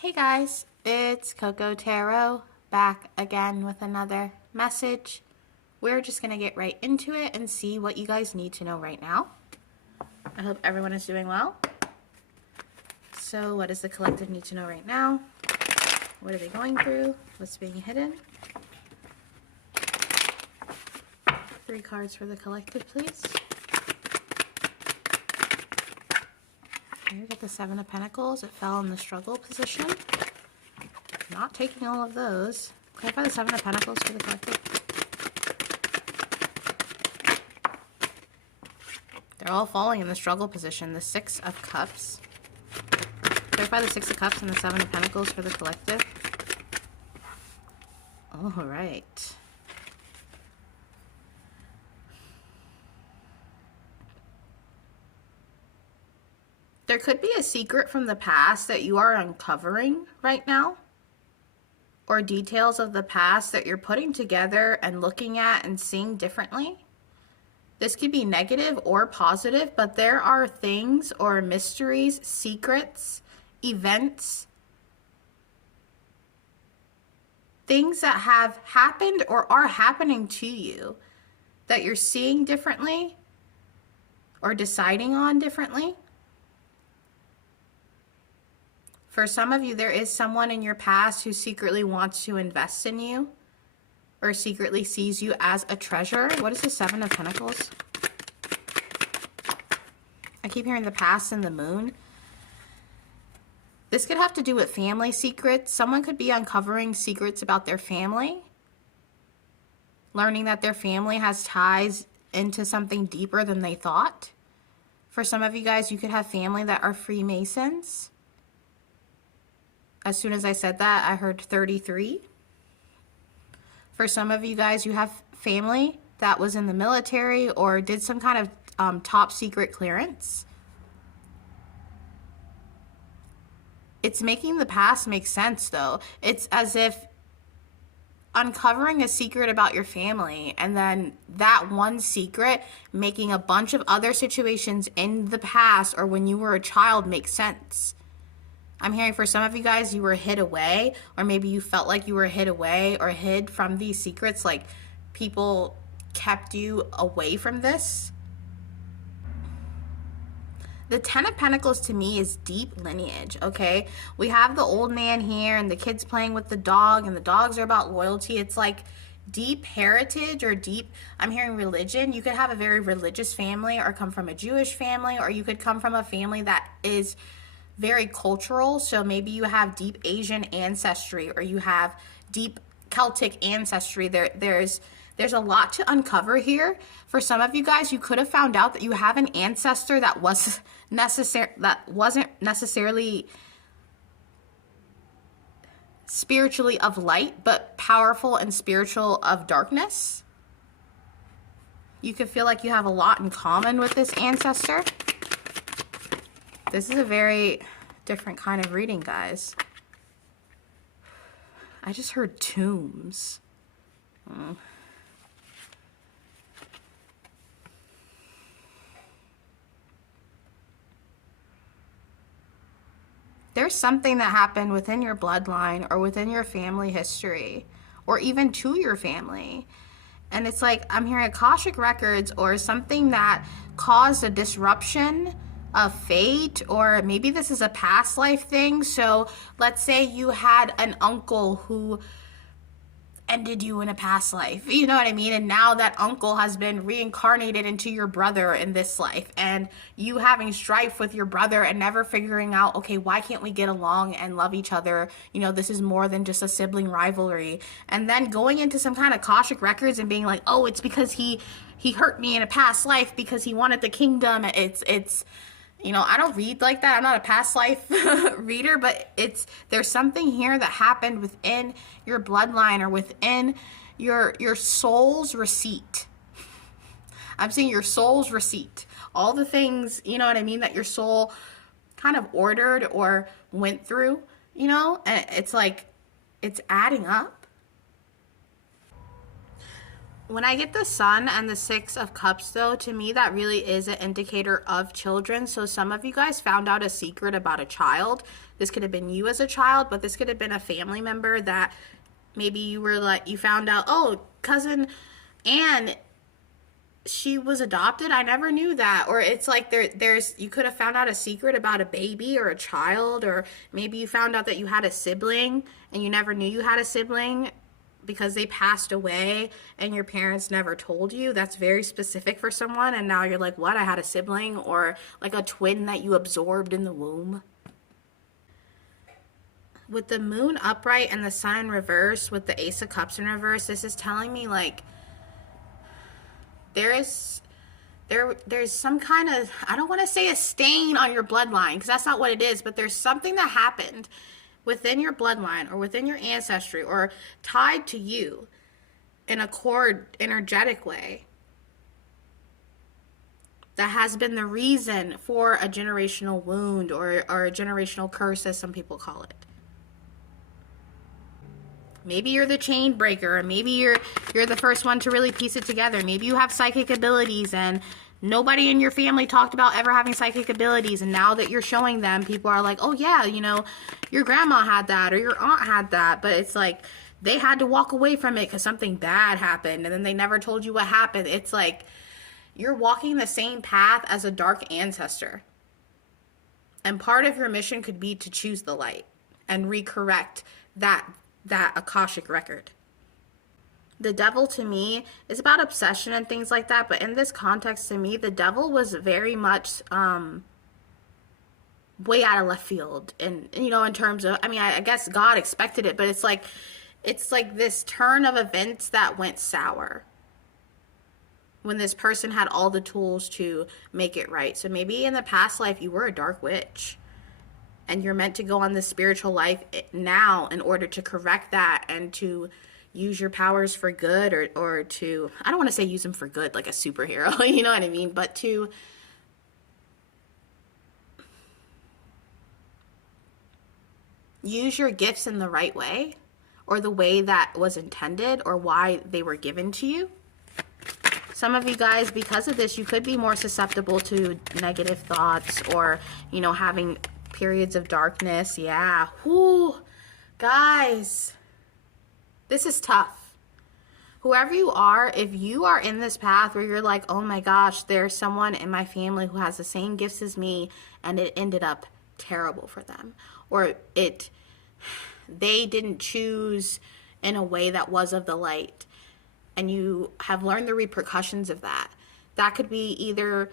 Hey guys, it's Coco Tarot back again with another message. We're just going to get right into it and see what you guys need to know right now. I hope everyone is doing well. So what does the collective need to know right now? What are they going through? What's being hidden? 3 cards for the collective, please. Okay, we got the 7 of Pentacles. It fell in the struggle position. Not taking all of those. Clarify the 7 of Pentacles for the collective. They're all falling in the struggle position. The 6 of Cups. Clarify the 6 of Cups and the 7 of Pentacles for the collective. All right. There could be a secret from the past that you are uncovering right now, or details of the past that you're putting together and looking at and seeing differently. This could be negative or positive, but there are things or mysteries, secrets, events, things that have happened or are happening to you that you're seeing differently or deciding on differently. For some of you, there is someone in your past who secretly wants to invest in you or secretly sees you as a treasure. What is the 7 of Pentacles? I keep hearing the past and the moon. This could have to do with family secrets. Someone could be uncovering secrets about their family, learning that their family has ties into something deeper than they thought. For some of you guys, you could have family that are Freemasons. As soon as I said that, I heard 33. For some of you guys, you have family that was in the military or did some kind of top secret clearance. It's making the past make sense, though. It's as if uncovering a secret about your family and then that one secret making a bunch of other situations in the past or when you were a child make sense. I'm hearing for some of you guys, you were hid away, or maybe you felt like you were hid away or hid from these secrets, like people kept you away from this. The 10 of Pentacles to me is deep lineage, okay? We have the old man here and the kids playing with the dog, and the dogs are about loyalty. It's like deep heritage or deep, I'm hearing religion. You could have a very religious family or come from a Jewish family, or you could come from a family that is very cultural. So maybe you have deep Asian ancestry or you have deep Celtic ancestry. There's a lot to uncover here. For some of you guys, you could have found out that you have an ancestor that wasn't necessarily spiritually of light, but powerful and spiritual of darkness. You could feel like you have a lot in common with this ancestor. This is a very different kind of reading, guys. I just heard tombs. There's something that happened within your bloodline or within your family history or even to your family. And it's like I'm hearing Akashic records or something that caused a disruption of fate, or maybe this is a past life thing. So let's say you had an uncle who ended you in a past life, you know what I mean? And now that uncle has been reincarnated into your brother in this life, and you having strife with your brother and never figuring out, okay, why can't we get along and love each other? You know, this is more than just a sibling rivalry. And then going into some kind of Akashic records and being like, oh, it's because he hurt me in a past life because he wanted the kingdom. It's you know, I don't read like that. I'm not a past life reader, but there's something here that happened within your bloodline or within your soul's receipt. I'm seeing your soul's receipt. All the things, you know what I mean, that your soul kind of ordered or went through, you know, and it's like, it's adding up. When I get the Sun and the Six of Cups, though, to me that really is an indicator of children. So some of you guys found out a secret about a child. This could have been you as a child, but this could have been a family member that maybe you were like, you found out, oh, cousin Anne, she was adopted. I never knew that. Or it's like there's you could have found out a secret about a baby or a child, or maybe you found out that you had a sibling and you never knew you had a sibling because they passed away and your parents never told you. That's very specific for someone, and now you're like, what, I had a sibling, or like a twin that you absorbed in the womb. With the Moon upright and the Sun in reverse, with the Ace of Cups in reverse, this is telling me like there's some kind of, I don't want to say a stain on your bloodline, because that's not what it is, but there's something that happened within your bloodline or within your ancestry or tied to you in a cord energetic way that has been the reason for a generational wound or a generational curse, as some people call it. Maybe you're the chain breaker, or maybe you're the first one to really piece it together. Maybe you have psychic abilities and nobody in your family talked about ever having psychic abilities, and now that you're showing them, people are like, oh yeah, you know, your grandma had that or your aunt had that, but it's like they had to walk away from it because something bad happened and then they never told you what happened. It's like you're walking the same path as a dark ancestor, and part of your mission could be to choose the light and recorrect that Akashic record. The devil to me is about obsession and things like that, but in this context, to me, the devil was very much way out of left field, and you know, in terms of, I mean, I guess God expected it, but it's like this turn of events that went sour when this person had all the tools to make it right. So maybe in the past life you were a dark witch, and you're meant to go on this spiritual life now in order to correct that and to use your powers for good, or to, I don't want to say use them for good like a superhero, you know what I mean, but to use your gifts in the right way, or the way that was intended, or why they were given to you. Some of you guys, because of this, you could be more susceptible to negative thoughts, or, you know, having periods of darkness. Yeah. Whoo, guys, this is tough. Whoever you are, if you are in this path where you're like, oh my gosh, there's someone in my family who has the same gifts as me and it ended up terrible for them, or they didn't choose in a way that was of the light, and you have learned the repercussions of that. That could be either,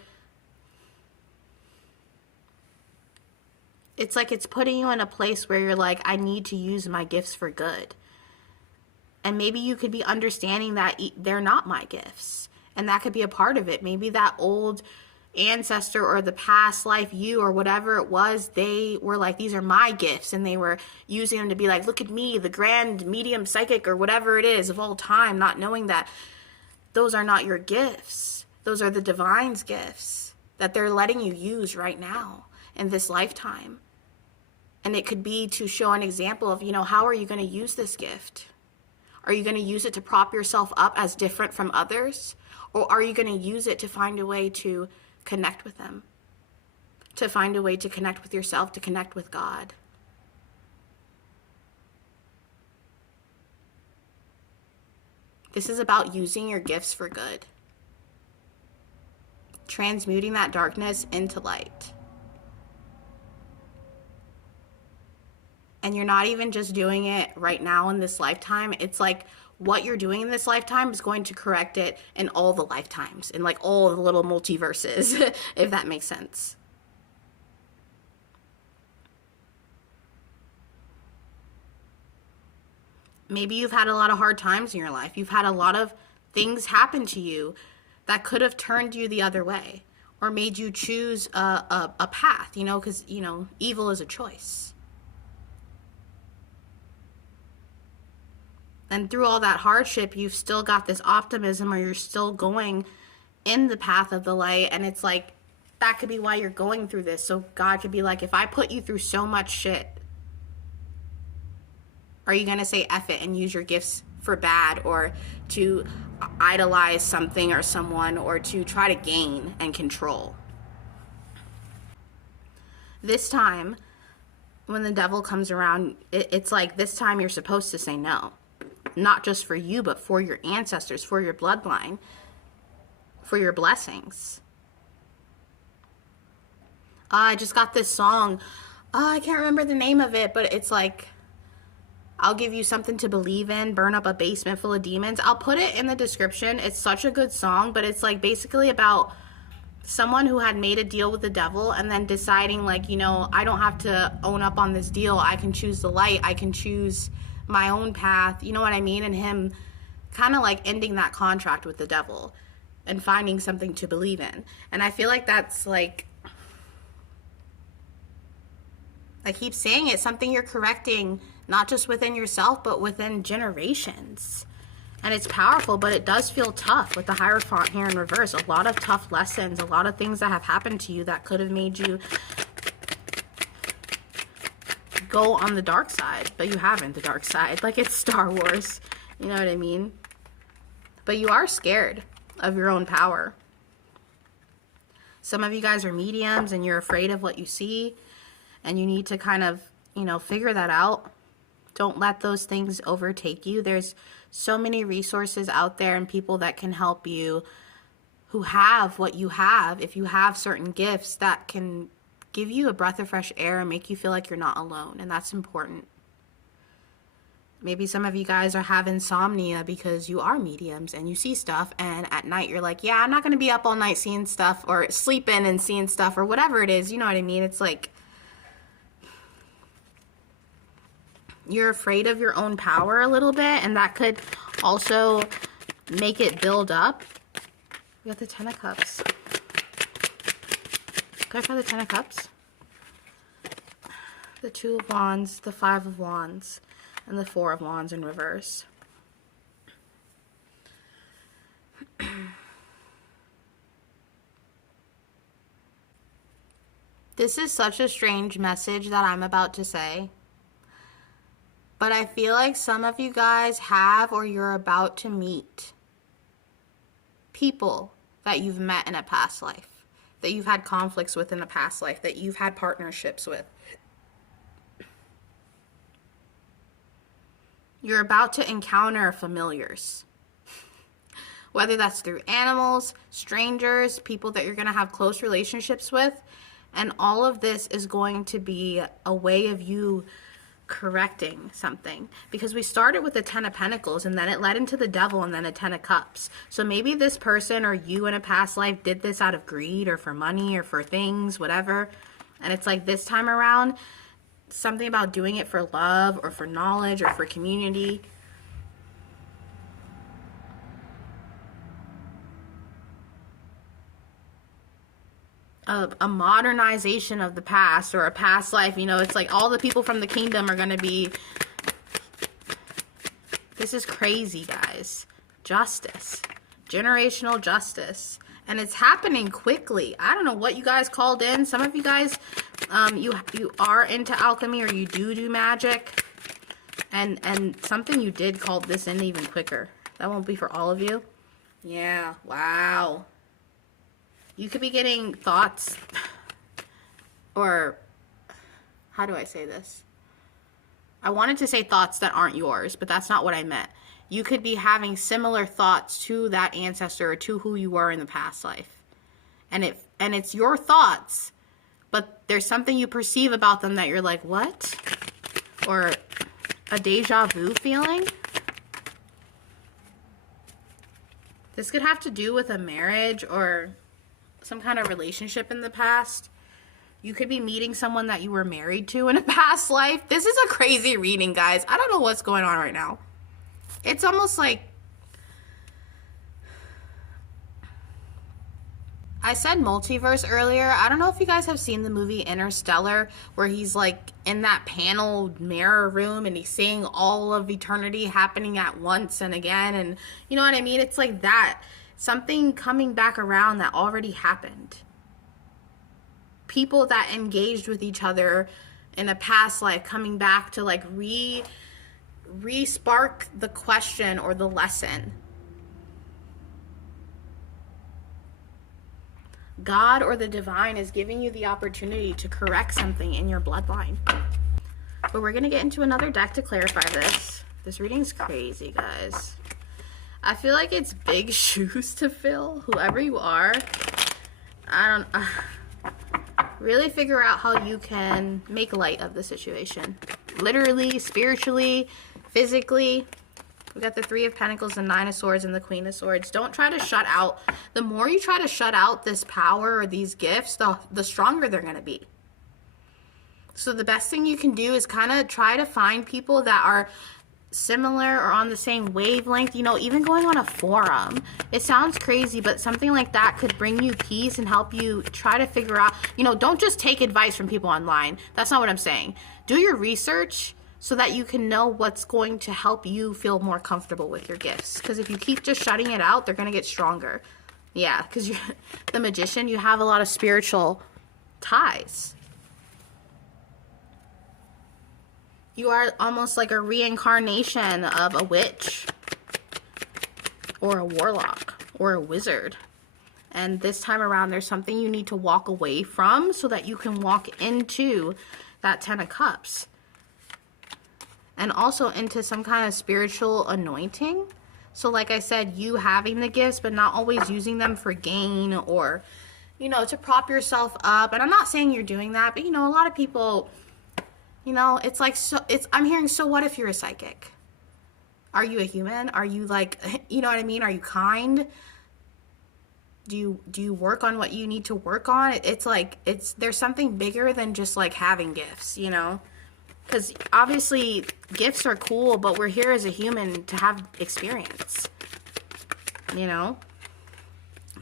it's like it's putting you in a place where you're like, I need to use my gifts for good. And maybe you could be understanding that they're not my gifts. And that could be a part of it. Maybe that old ancestor or the past life you or whatever it was, they were like, these are my gifts. And they were using them to be like, look at me, the grand medium psychic or whatever it is of all time, not knowing that those are not your gifts. Those are the divine's gifts that they're letting you use right now in this lifetime. And it could be to show an example of, you know, how are you going to use this gift? Are you going to use it to prop yourself up as different from others? Or are you going to use it to find a way to connect with them? To find a way to connect with yourself, to connect with God? This is about using your gifts for good. Transmuting that darkness into light. And you're not even just doing it right now in this lifetime. It's like what you're doing in this lifetime is going to correct it in all the lifetimes, in like all the little multiverses, if that makes sense. Maybe you've had a lot of hard times in your life. You've had a lot of things happen to you that could have turned you the other way or made you choose a path, you know, because, you know, evil is a choice. And through all that hardship, you've still got this optimism, or you're still going in the path of the light. And it's like, that could be why you're going through this. So God could be like, if I put you through so much shit, are you going to say F it and use your gifts for bad, or to idolize something or someone, or to try to gain and control. This time, when the devil comes around, it's like this time you're supposed to say no. Not just for you, but for your ancestors, for your bloodline, for your blessings. I just got this song. I can't remember the name of it, but it's like, I'll give you something to believe in, burn up a basement full of demons. I'll put it in the description. It's such a good song, but it's like basically about someone who had made a deal with the devil and then deciding, like, you know, I don't have to own up on this deal. I can choose the light. I can choose my own path. You know what I mean? And him kind of like ending that contract with the devil and finding something to believe in. And I feel like that's like, I keep saying it, something you're correcting, not just within yourself, but within generations. And it's powerful, but it does feel tough with the Hierophant here in reverse. A lot of tough lessons, a lot of things that have happened to you that could have made you go on the dark side, but you haven't, the dark side. Like it's Star Wars, you know what I mean? But you are scared of your own power. Some of you guys are mediums and you're afraid of what you see, and you need to kind of, you know, figure that out. Don't let those things overtake you. There's so many resources out there and people that can help you who have what you have. If you have certain gifts that can give you a breath of fresh air and make you feel like you're not alone. And that's important. Maybe some of you guys have insomnia because you are mediums and you see stuff, and at night you're like, yeah, I'm not going to be up all night seeing stuff, or sleeping and seeing stuff, or whatever it is. You know what I mean? It's like, you're afraid of your own power a little bit, and that could also make it build up. We got the Ten of Cups. Can I try the Ten of Cups? The Two of Wands, the Five of Wands, and the Four of Wands in reverse. This is such a strange message that I'm about to say. But I feel like some of you guys have, or you're about to meet, people that you've met in a past life, that you've had conflicts with in a past life, that you've had partnerships with. You're about to encounter familiars. Whether that's through animals, strangers, people that you're going to have close relationships with. And all of this is going to be a way of you correcting something, because we started with the Ten of Pentacles and then it led into the Devil and then a Ten of Cups. So maybe this person or you in a past life did this out of greed or for money or for things, whatever. And it's like this time around, something about doing it for love or for knowledge or for community. A modernization of the past, or a past life. You know, it's like all the people from the kingdom are going to be, this is crazy, guys. Justice, generational justice, and it's happening quickly. I don't know what you guys called in. Some of you guys, you are into alchemy, or you do magic, and something you did called this in even quicker. That won't be for all of you. Yeah, wow. You could be getting thoughts, or how do I say this? I wanted to say thoughts that aren't yours, but that's not what I meant. You could be having similar thoughts to that ancestor or to who you were in the past life. And it's your thoughts, but there's something you perceive about them that you're like, what? Or a deja vu feeling. This could have to do with a marriage or some kind of relationship in the past. You could be meeting someone that you were married to in a past life. This is a crazy reading, guys. I don't know what's going on right now. It's almost like, I said multiverse earlier. I don't know if you guys have seen the movie Interstellar, where he's like in that panel mirror room and he's seeing all of eternity happening at once and again. And you know what I mean? It's like that. Something coming back around that already happened. People that engaged with each other in a past life coming back to like re-spark the question or the lesson. God or the divine is giving you the opportunity to correct something in your bloodline. But we're going to get into another deck to clarify this. This reading's crazy, guys. I feel like it's big shoes to fill, whoever you are. Really figure out how you can make light of the situation. Literally, spiritually, physically. We got the Three of Pentacles, the Nine of Swords, and the Queen of Swords. Don't try to shut out. The more you try to shut out this power or these gifts, the stronger they're going to be. So the best thing you can do is kind of try to find people that are similar or on the same wavelength. You know, even going on a forum. It sounds crazy, but something like that could bring you peace and help you try to figure out, you know, don't just take advice from people online. That's not what I'm saying. Do your research so that you can know what's going to help you feel more comfortable with your gifts. Because if you keep just shutting it out, they're going to get stronger. Yeah, because you're the Magician, you have a lot of spiritual ties. You are almost like a reincarnation of a witch or a warlock or a wizard. And this time around, there's something you need to walk away from so that you can walk into that Ten of Cups. And also into some kind of spiritual anointing. So like I said, you having the gifts, but not always using them for gain or, you know, to prop yourself up. And I'm not saying you're doing that, but, you know, a lot of people... You know, it's like, I'm hearing, so what if you're a psychic? Are you a human? Are you like, you know what I mean? Are you kind? Do you work on what you need to work on? It's like, there's something bigger than just like having gifts, you know? Because obviously gifts are cool, but we're here as a human to have experience, you know?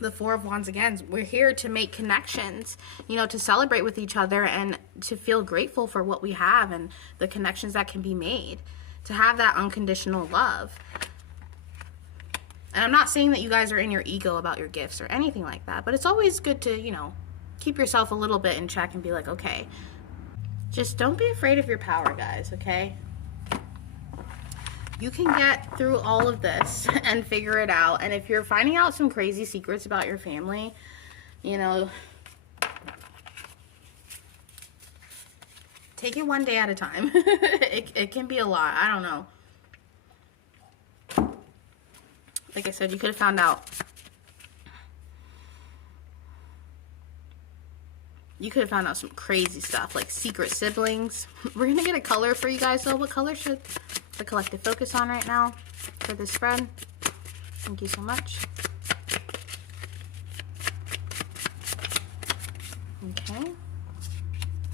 The Four of Wands again, we're here to make connections, you know, to celebrate with each other and to feel grateful for what we have and the connections that can be made, to have that unconditional love. And I'm not saying that you guys are in your ego about your gifts or anything like that, but it's always good to, you know, keep yourself a little bit in check and be like, okay, just don't be afraid of your power, guys, okay? You can get through all of this and figure it out. And if you're finding out some crazy secrets about your family, you know, take it one day at a time. It can be a lot. I don't know. Like I said, you could have found out. You could have found out some crazy stuff, like secret siblings. We're going to get a color for you guys, though. What color should the collective focus on right now for this spread? Thank you so much. Okay.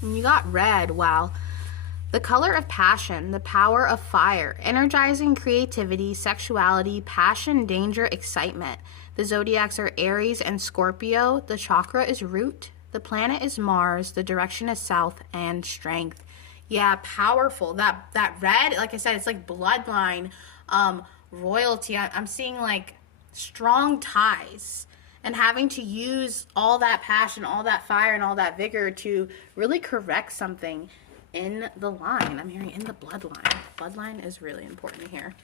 And you got red. Wow. The color of passion, the power of fire, energizing creativity, sexuality, passion, danger, excitement. The zodiacs are Aries and Scorpio. The chakra is root. The planet is Mars. The direction is south, and strength. Yeah, powerful. That red, like I said, it's like bloodline, royalty. I'm seeing like strong ties and having to use all that passion, all that fire, and all that vigor to really correct something in the line. I'm hearing in the bloodline. Bloodline is really important here.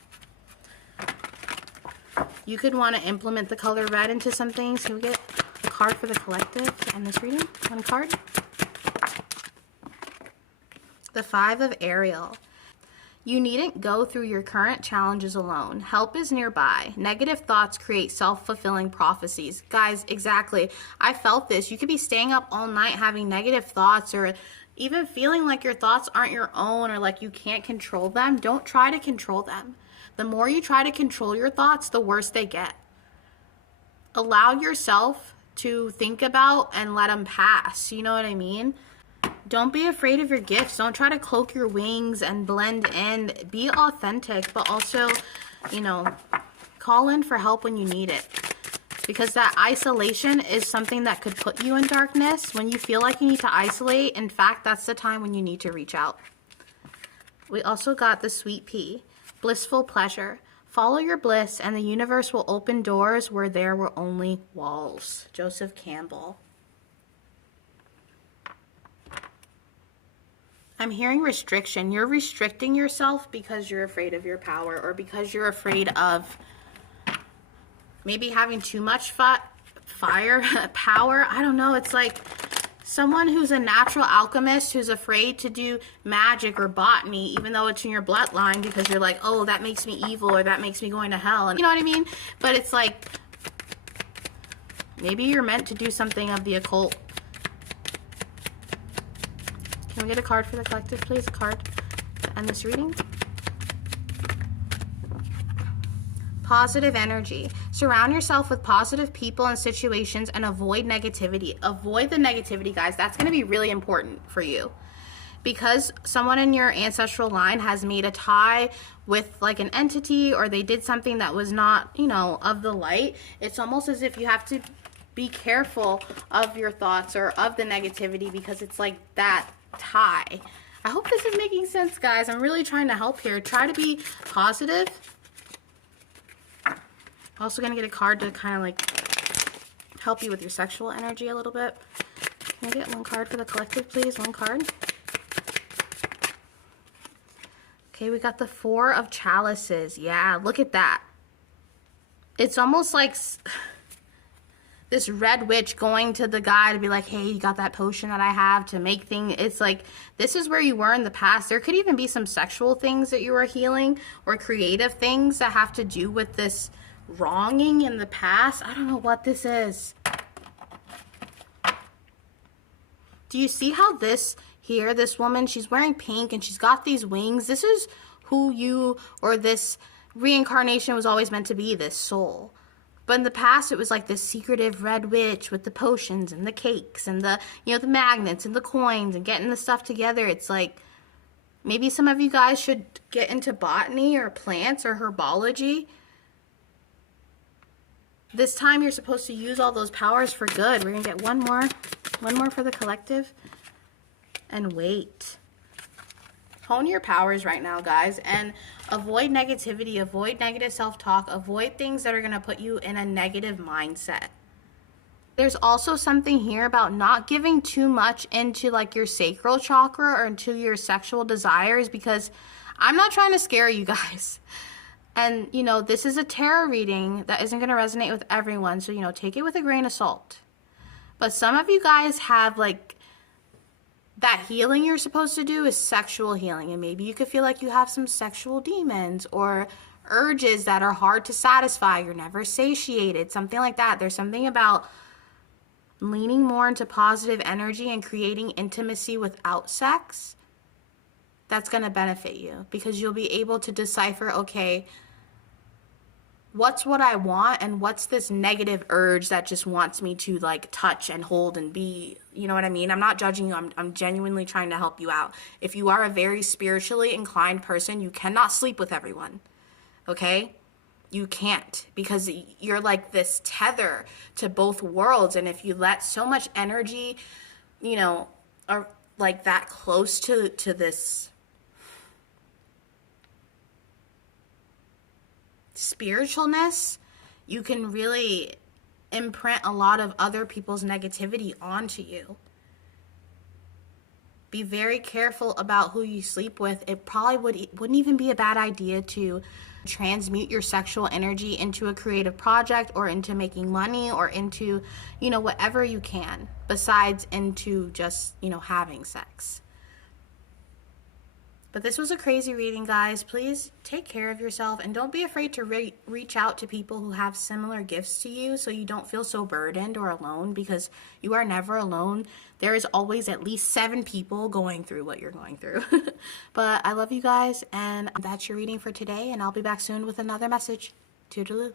You could want to implement the color red into some things. Can we get a card for the collective and this reading? One card. The Five of Ariel. You needn't go through your current challenges alone. Help is nearby. Negative thoughts create self-fulfilling prophecies. Guys, exactly. I felt this. You could be staying up all night having negative thoughts, or even feeling like your thoughts aren't your own, or like you can't control them. Don't try to control them. The more you try to control your thoughts, the worse they get. Allow yourself to think about and let them pass. You know what I mean? Don't be afraid of your gifts. Don't try to cloak your wings and blend in. Be authentic, but also, you know, call in for help when you need it. Because that isolation is something that could put you in darkness. When you feel like you need to isolate, in fact, that's the time when you need to reach out. We also got the Sweet Pea. Blissful pleasure. Follow your bliss and the universe will open doors where there were only walls. Joseph Campbell. I'm hearing restriction. You're restricting yourself because you're afraid of your power, or because you're afraid of maybe having too much fire, power. I don't know. It's like someone who's a natural alchemist who's afraid to do magic or botany, even though it's in your bloodline, because you're like, oh, that makes me evil, or that makes me going to hell. And you know what I mean? But it's like, maybe you're meant to do something of the occult. Can we get a card for the collective, please? A card to end this reading. Positive energy. Surround yourself with positive people and situations and avoid negativity. Avoid the negativity, guys. That's going to be really important for you. Because someone in your ancestral line has made a tie with like an entity, or they did something that was not, you know, of the light. It's almost as if you have to be careful of your thoughts or of the negativity, because it's like that tie. I hope this is making sense, guys. I'm really trying to help here. Try to be positive. Also going to get a card to kind of like help you with your sexual energy a little bit. Can I get one card for the collective, please? One card. Okay, we got the Four of Chalices. Yeah, look at that. It's almost like this red witch going to the guy to be like, hey, you got that potion that I have to make things. It's like, this is where you were in the past. There could even be some sexual things that you were healing, or creative things that have to do with this wronging in the past. I don't know what this is. Do you see how this here, this woman, she's wearing pink and she's got these wings. This is who you, or this reincarnation was always meant to be, this soul. But in the past, it was like this secretive red witch with the potions and the cakes and the, you know, the magnets and the coins and getting the stuff together. It's like, maybe some of you guys should get into botany or plants or herbology. This time you're supposed to use all those powers for good. We're going to get one more for the collective. And wait. Hone your powers right now, guys, and avoid negativity, avoid negative self-talk, avoid things that are going to put you in a negative mindset. There's also something here about not giving too much into like your sacral chakra or into your sexual desires, because I'm not trying to scare you guys. And, you know, this is a tarot reading that isn't going to resonate with everyone. So, you know, take it with a grain of salt. But some of you guys have, like, that healing you're supposed to do is sexual healing. And maybe you could feel like you have some sexual demons or urges that are hard to satisfy. You're never satiated. Something like that. There's something about leaning more into positive energy and creating intimacy without sex that's going to benefit you. Because you'll be able to decipher, okay, what's what I want and what's this negative urge that just wants me to like touch and hold and be, you know what I mean? I'm not judging you. I'm genuinely trying to help you out. If you are a very spiritually inclined person, you cannot sleep with everyone, okay? You can't, because you're like this tether to both worlds. And if you let so much energy, you know, or like that close to this spiritualness, you can really imprint a lot of other people's negativity onto you. Be very careful about who you sleep with. It probably wouldn't even be a bad idea to transmute your sexual energy into a creative project, or into making money, or into, you know, whatever you can, besides into just, you know, having sex. But this was a crazy reading, guys. Please take care of yourself, and don't be afraid to reach out to people who have similar gifts to you, so you don't feel so burdened or alone, because you are never alone. There is always at least 7 people going through what you're going through. But I love you guys, and that's your reading for today, and I'll be back soon with another message. Toodaloo.